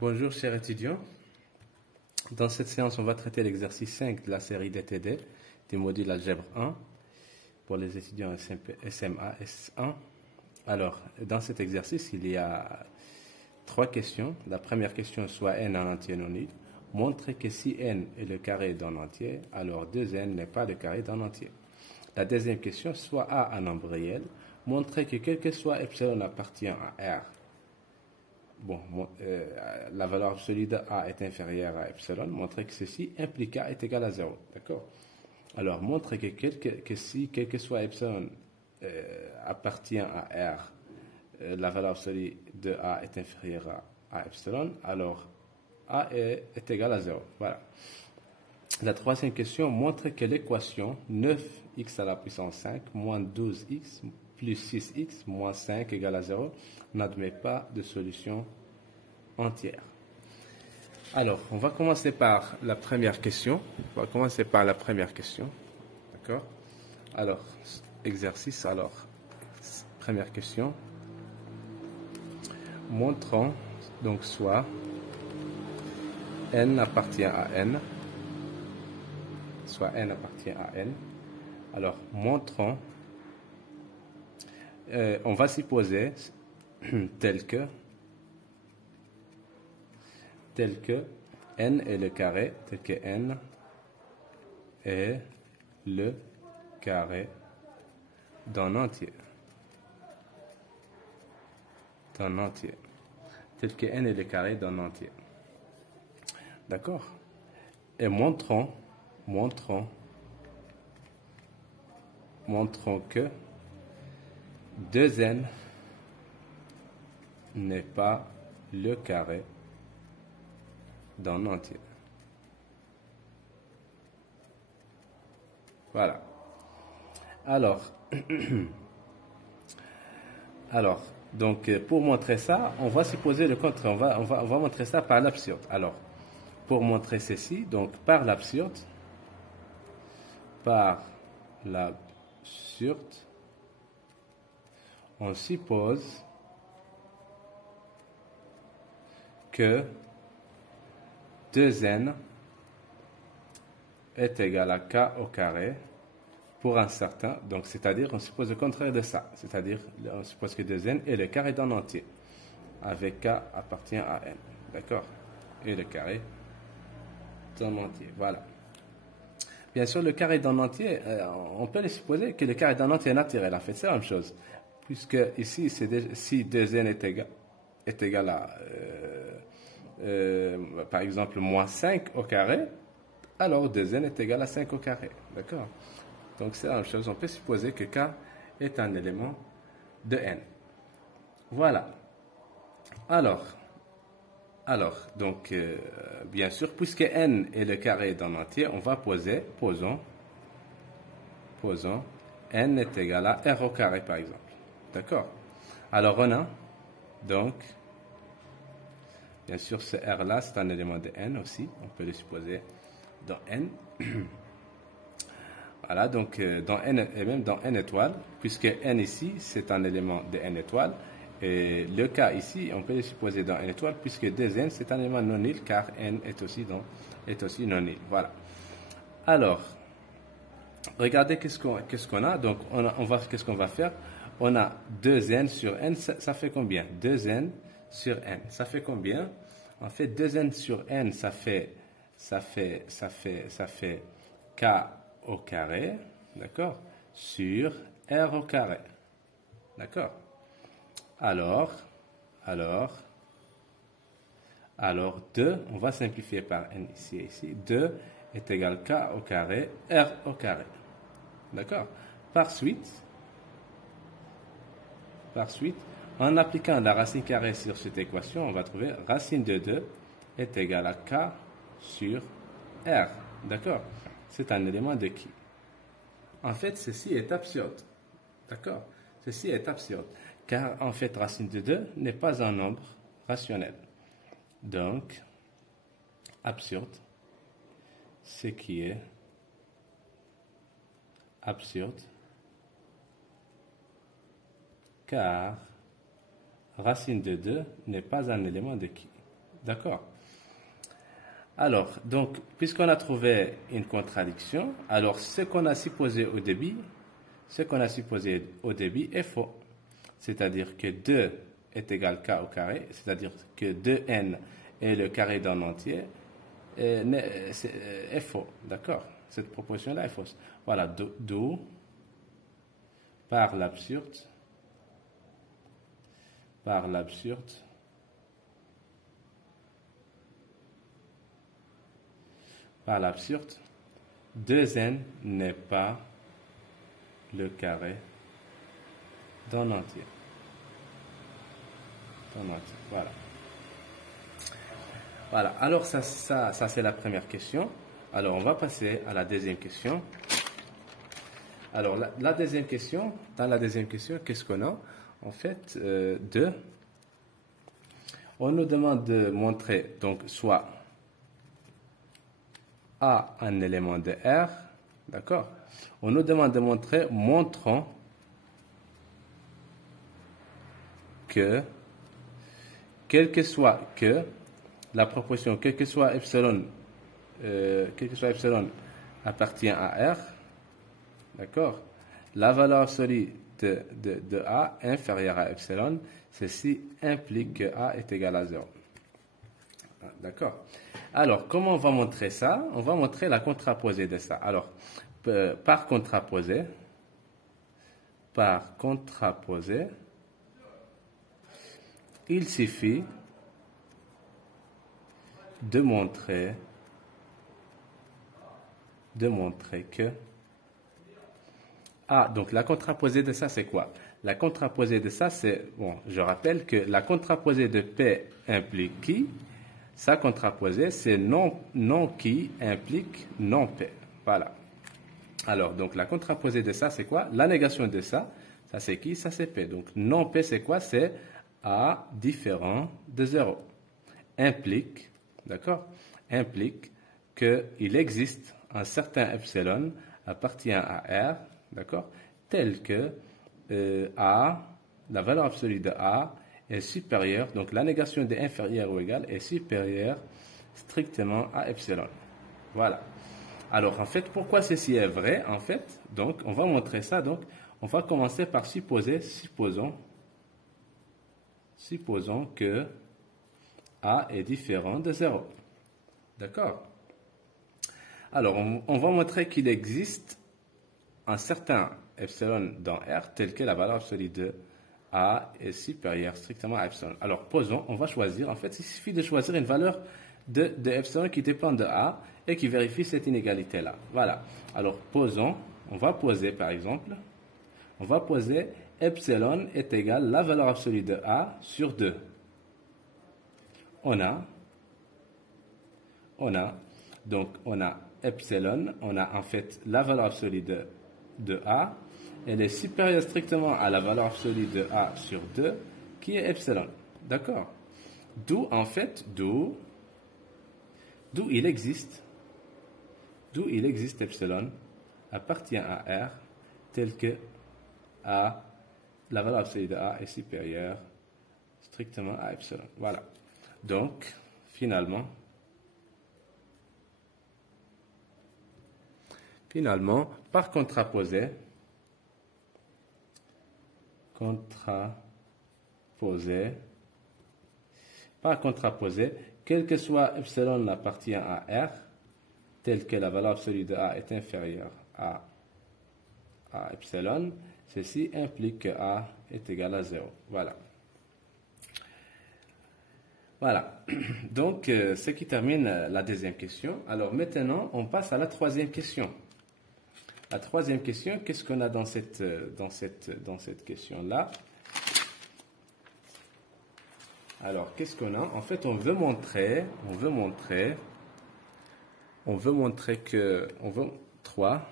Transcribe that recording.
Bonjour chers étudiants. Dans cette séance, on va traiter l'exercice 5 de la série DTD du module Algèbre 1 pour les étudiants SMA S1. Alors, dans cet exercice, il y a 3 questions. La première question, soit n en entier non nul. Montrer que si n est le carré d'un entier, alors 2n n'est pas le carré d'un entier. La deuxième question, soit a un nombre réel. Montrer que quel que soit epsilon appartient à R. Bon, la valeur absolue de A est inférieure à epsilon. Montrer que ceci implique A est égal à 0. D'accord? Alors, montrer que si quel que soit epsilon appartient à R, la valeur absolue de A est inférieure à epsilon, alors A est égal à 0. Voilà. La troisième question, montrer que l'équation 9x à la puissance 5 moins 12x plus 6x moins 5 égale à 0 n'admet pas de solution entière. Alors, on va commencer par la première question. D'accord? Alors, exercice. Alors, première question. Montrons, donc, soit n appartient à n. Soit n appartient à n. Alors, montrons. On va supposer tel que n est le carré, n est le carré d'un entier. Tel que n est le carré d'un entier. D'accord? Et montrons que 2n n'est pas le carré d'un entier. Voilà. Alors, donc pour montrer ça, on va supposer le contraire. On va montrer ça par l'absurde. Alors, pour montrer ceci, donc par l'absurde, on suppose que 2n est égal à k au carré pour un certain, donc c'est-à-dire on suppose le contraire de ça, c'est-à-dire on suppose que 2n est le carré d'un entier, avec k appartient à n, d'accord, et le carré d'un entier, voilà. Bien sûr, le carré d'un entier, on peut le supposer que le carré d'un entier est naturel, en fait c'est la même chose, puisque ici, si 2n est égal à par exemple, moins 5 au carré, alors 2n est égal à 5 au carré. D'accord? Donc, c'est la même chose. On peut supposer que k est un élément de n. Voilà. Alors, donc, bien sûr, puisque n est le carré d'un entier, on va posons, n est égal à r au carré, par exemple. D'accord? Alors, on a, donc, bien sûr, ce R-là, c'est un élément de n aussi. On peut le supposer dans n. Voilà, donc dans n et même dans n étoiles, puisque n ici, c'est un élément de n étoiles. Et le cas ici, on peut le supposer dans n étoiles, puisque 2n, c'est un élément non nul, car n est aussi non nul. Voilà. Alors, regardez qu'est-ce qu'on a. Donc, qu'est-ce qu'on va faire? On a 2n sur n, ça fait combien? 2n sur n, ça fait combien? En fait, 2n sur n, ça fait k au carré, d'accord, sur r au carré, d'accord. Alors 2, on va simplifier par n ici et ici, 2 est égal k au carré, r au carré, d'accord. Par suite, en appliquant la racine carrée sur cette équation, on va trouver racine de 2 est égal à k sur r. D'accord? C'est un élément de qui? En fait, ceci est absurde. D'accord? Ceci est absurde. Car, en fait, racine de 2 n'est pas un nombre rationnel. Donc, absurde, ce qui est absurde, car racine de 2 n'est pas un élément de qui? D'accord. Alors, donc, puisqu'on a trouvé une contradiction, alors ce qu'on a supposé au début, est faux. C'est-à-dire que 2 est égal k au carré, c'est-à-dire que 2n est le carré d'un entier, est faux. D'accord? Cette proposition-là est fausse. Voilà, d'où, par l'absurde, 2n n'est pas le carré d'un entier. Voilà. Voilà. Alors, ça c'est la première question. Alors, on va passer à la deuxième question. Alors, dans la deuxième question, qu'est-ce qu'on a? En fait, on nous demande de montrer, donc, soit A un élément de R, d'accord? On nous demande de montrer, montrons que, quel que soit la proportion, quel que soit epsilon appartient à R, d'accord? La valeur absolue de A inférieure à epsilon, ceci implique que A est égal à 0. D'accord? Alors, comment on va montrer ça? On va montrer la contraposée de ça. Alors, par contraposée, il suffit de montrer que donc la contraposée de ça, c'est quoi? La contraposée de ça, c'est, bon, je rappelle que la contraposée de P implique qui? Sa contraposée, c'est non qui implique non P. Voilà. Alors, donc la contraposée de ça, c'est quoi? La négation de ça, ça c'est qui? Ça c'est P. Donc non P, c'est quoi? C'est A différent de 0. Implique, d'accord? Implique qu'il existe un certain epsilon appartient à R, d'accord? Tel que A, la valeur absolue de A est supérieure, donc la négation de inférieur ou égal est supérieure strictement à epsilon. Voilà. Alors, en fait, pourquoi ceci est vrai? En fait, donc, on va montrer ça. Donc, on va commencer par supposons que A est différent de 0. D'accord? Alors, on va montrer qu'il existe un certain epsilon dans R tel que la valeur absolue de A est supérieure strictement à epsilon. Alors, posons, on va choisir, en fait, il suffit de choisir une valeur de epsilon qui dépend de A et qui vérifie cette inégalité-là. Voilà. Alors, posons, on va poser, par exemple, epsilon est égal à la valeur absolue de A sur 2. On a epsilon, on a en fait la valeur absolue de A, elle est supérieure strictement à la valeur absolue de A sur 2, qui est epsilon. D'accord? D'où il existe epsilon appartient à R tel que A, la valeur absolue de A est supérieure strictement à epsilon. Voilà. Donc, finalement, par contraposé, quel que soit epsilon appartient à R, tel que la valeur absolue de A est inférieure à epsilon, ceci implique que A est égal à 0. Voilà. Voilà. Donc, ce qui termine la deuxième question. Alors, maintenant, on passe à la troisième question. La troisième question, qu'est-ce qu'on a dans cette question-là? Alors, qu'est-ce qu'on a? En fait, on veut montrer que 3